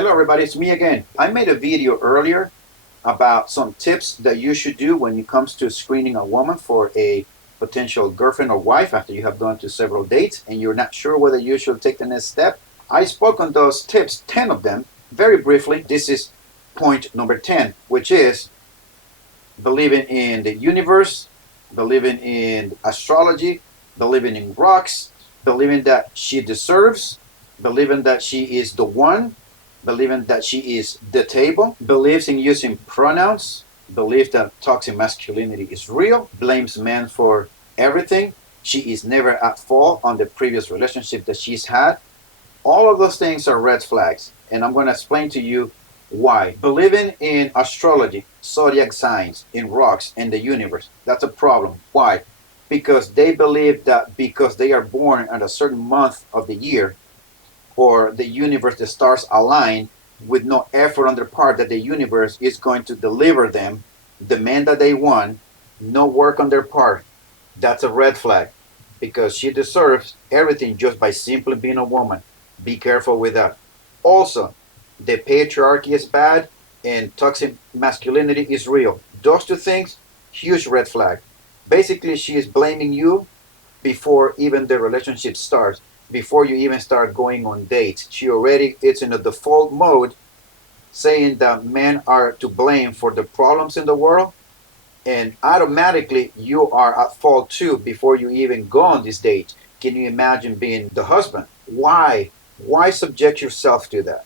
Hello everybody, it's me again. I made a video earlier about some tips that you should do when it comes to screening a woman for a potential girlfriend or wife after you have gone to several dates and you're not sure whether you should take the next step. I spoke on those tips, 10 of them, very briefly. This is point number 10, which is believing in the universe, believing in astrology, believing in rocks, believing that she deserves, believing that she is the one, believing that she is the table, believes in using pronouns, believes that toxic masculinity is real, blames men for everything, she is never at fault on the previous relationship that she's had. All of those things are red flags, and I'm going to explain to you why. Believing in astrology, zodiac signs, in rocks, in the universe, that's a problem. Why? Because they believe that because they are born at a certain month of the year, or the universe, the stars align with no effort on their part, that the universe is going to deliver them the man that they want, no work on their part. That's a red flag because she deserves everything just by simply being a woman. Be careful with that. Also, the patriarchy is bad and toxic masculinity is real. Those two things, huge red flag. Basically, she is blaming you before even the relationship starts, before you even start going on dates. She already it's in a default mode saying that men are to blame for the problems in the world, and automatically you are at fault too before you even go on this date. Can you imagine being the husband? Why subject yourself to that?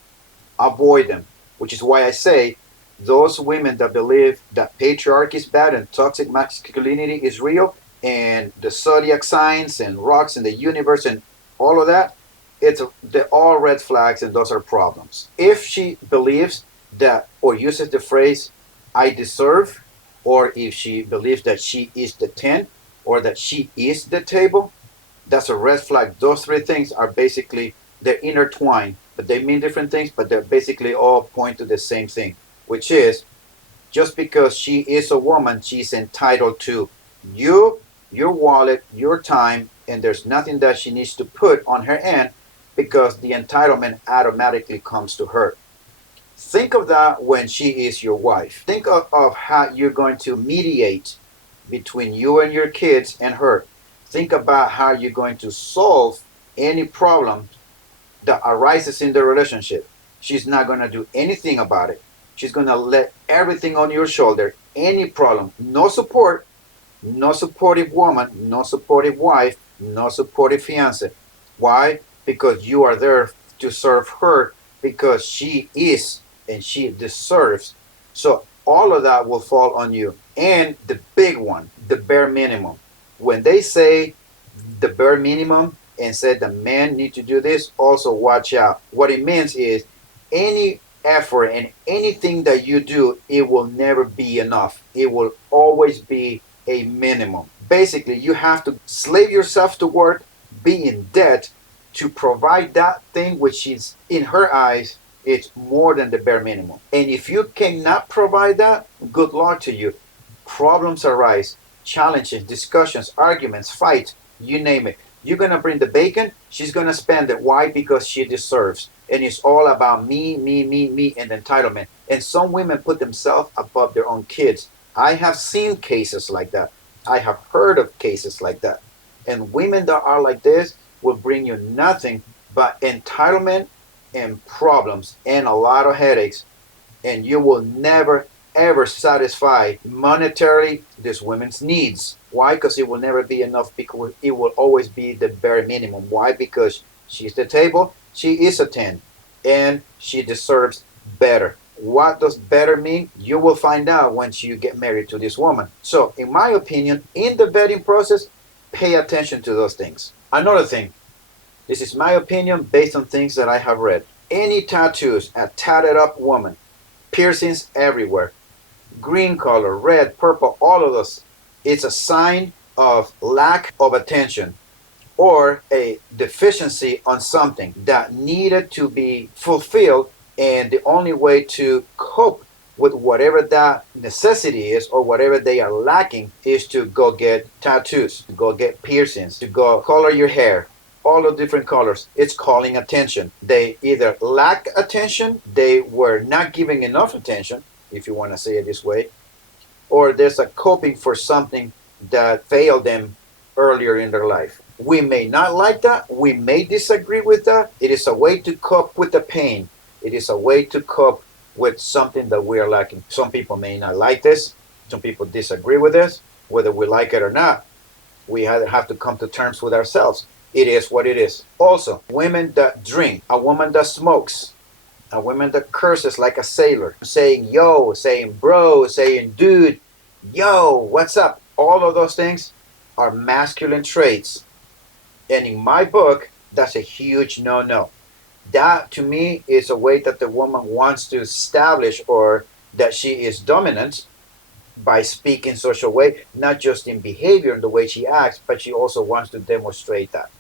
Avoid them, which is why I say those women that believe that patriarchy is bad and toxic masculinity is real and the zodiac signs and rocks in the universe and all of that, they're all red flags and those are problems. If she believes that or uses the phrase I deserve, or if she believes that she is the 10 or that she is the table, that's a red flag. Those three things are basically, they're intertwined, but they mean different things, but they're basically all point to the same thing, which is just because she is a woman, she's entitled to you, your wallet, your time, and there's nothing that she needs to put on her end because the entitlement automatically comes to her. Think of that when she is your wife. Think of how you're going to mediate between you and your kids and her. Think about how you're going to solve any problem that arises in the relationship. She's not going to do anything about it. She's going to let everything on your shoulder. Any problem, no support, no supportive woman, no supportive wife, no supportive fiance. Why? Because you are there to serve her because she is and she deserves. So all of that will fall on you. And the big one, the bare minimum. When they say the bare minimum and say the men need to do this, also watch out. What it means is any effort and anything that you do, it will never be enough. It will always be a minimum. Basically, you have to slave yourself to work, be in debt to provide that thing which is, in her eyes, it's more than the bare minimum. And if you cannot provide that, good luck to you. Problems arise, challenges, discussions, arguments, fights, you name it. You're going to bring the bacon, she's going to spend it. Why? Because she deserves. And it's all about me, and entitlement. And some women put themselves above their own kids. I have seen cases like that. I have heard of cases like that. And women that are like this will bring you nothing but entitlement and problems and a lot of headaches. And you will never ever satisfy monetarily this woman's needs. Why? Because it will never be enough because it will always be the bare minimum. Why? Because she's the table, she is a 10, and she deserves better. What does better mean? You will find out once you get married to this woman. So, in my opinion, in the vetting process, pay attention to those things. Another thing, this is my opinion based on things that I have read. Any tattoos, a tatted up woman, piercings everywhere, green color, red, purple, all of those, it's a sign of lack of attention or a deficiency on something that needed to be fulfilled, and the only way to cope with whatever that necessity is or whatever they are lacking is to go get tattoos, to go get piercings, to go color your hair. all the different colors. It's calling attention. They either lack attention, they were not giving enough attention, if you want to say it this way, or there's a coping for something that failed them earlier in their life. We may not like that. We may disagree with that. It is a way to cope with the pain. It is a way to cope with something that we are lacking. Some people may not like this. Some people disagree with this. Whether we like it or not, we have to come to terms with ourselves. It is what it is. Also, women that drink, a woman that smokes, a woman that curses like a sailor, saying yo, saying bro, saying dude, yo, what's up? All of those things are masculine traits. And in my book, that's a huge no-no. That to me is a way that the woman wants to establish or that she is dominant by speaking such a way, not just in behavior and the way she acts, but she also wants to demonstrate that.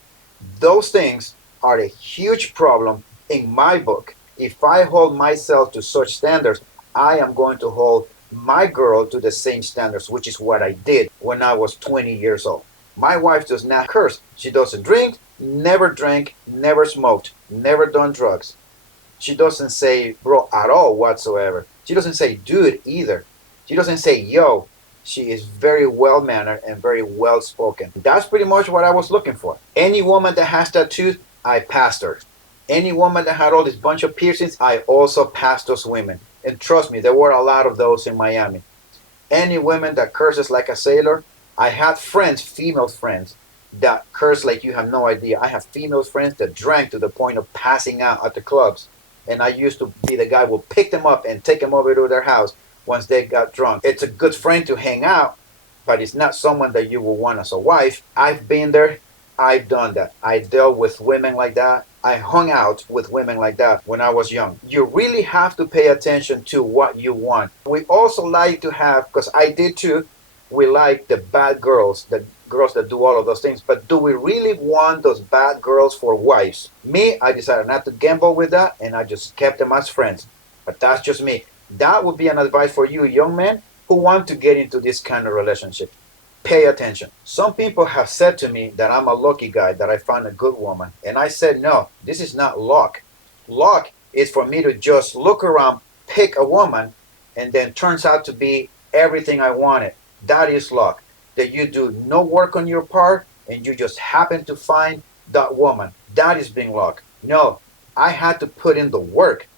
Those things are a huge problem in my book. If I hold myself to such standards, I am going to hold my girl to the same standards, which is what I did when I was 20 years old. My wife does not curse. She doesn't drink, never drank, never smoked, never done drugs. She doesn't say bro at all whatsoever. She doesn't say dude either. She doesn't say yo. She is very well mannered and very well spoken. That's pretty much what I was looking for. Any woman that has tattoos, I passed her. Any woman that had all this bunch of piercings, I also passed those women. And trust me, there were a lot of those in Miami. Any woman that curses like a sailor, I had friends, female friends, that curse like you have no idea. I have female friends that drank to the point of passing out at the clubs. And I used to be the guy who would pick them up and take them over to their house once they got drunk. It's a good friend to hang out, but it's not someone that you will want as a wife. I've been there. I've done that. I dealt with women like that. I hung out with women like that when I was young. You really have to pay attention to what you want. We also like to have, because I did too, we like the bad girls, the girls that do all of those things. But do we really want those bad girls for wives? Me, I decided not to gamble with that, and I just kept them as friends. But that's just me. That would be an advice for you young men who want to get into this kind of relationship. Pay attention. Some people have said to me that I'm a lucky guy, that I found a good woman. And I said, no, this is not luck. Luck is for me to just look around, pick a woman, and then turns out to be everything I wanted. That is luck. That you do no work on your part and you just happen to find that woman. That is being luck. No, I had to put in the work.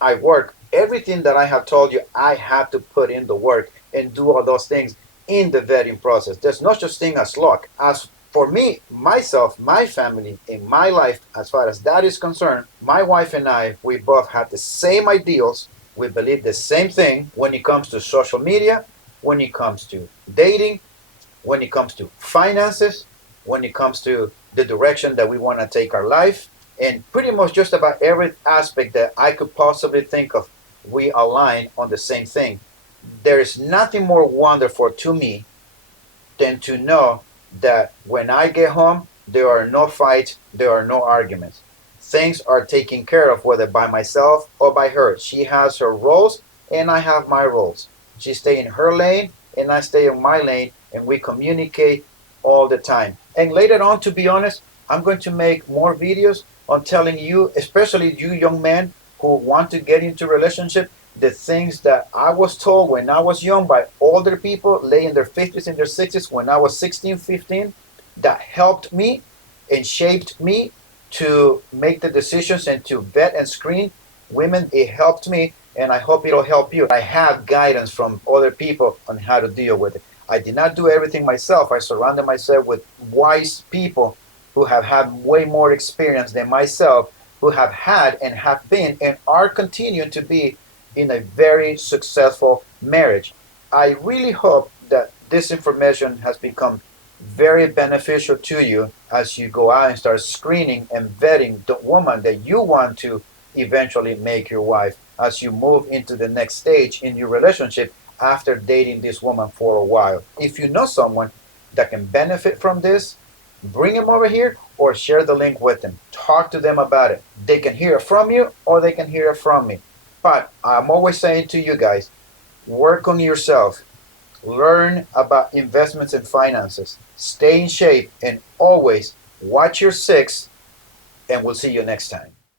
I work. Everything that I have told you, I had to put in the work and do all those things in the vetting process. There's no such thing as luck. As for me, myself, my family, in my life, as far as that is concerned, my wife and I, we both have the same ideals. We believe the same thing when it comes to social media, when it comes to dating, when it comes to finances, when it comes to the direction that we want to take our life, and pretty much just about every aspect that I could possibly think of, we align on the same thing. There is nothing more wonderful to me than to know that when I get home, there are no fights, there are no arguments. Things are taken care of, whether by myself or by her. She has her roles and I have my roles. She stays in her lane and I stay in my lane, and we communicate all the time. And later on, to be honest, I'm going to make more videos on telling you, especially you young men who want to get into relationship, the things that I was told when I was young by older people, late in their 50s and their 60s, when I was 16, 15, that helped me and shaped me to make the decisions and to vet and screen women. It helped me, and I hope it'll help you. I have guidance from other people on how to deal with it. I did not do everything myself. I surrounded myself with wise people who have had way more experience than myself, who have had and have been and are continuing to be in a very successful marriage. I really hope that this information has become very beneficial to you as you go out and start screening and vetting the woman that you want to eventually make your wife as you move into the next stage in your relationship after dating this woman for a while. If you know someone that can benefit from this, bring them over here or share the link with them. Talk to them about it. They can hear it from you or they can hear it from me. But I'm always saying to you guys, work on yourself. Learn about investments and finances. Stay in shape and always watch your six and we'll see you next time.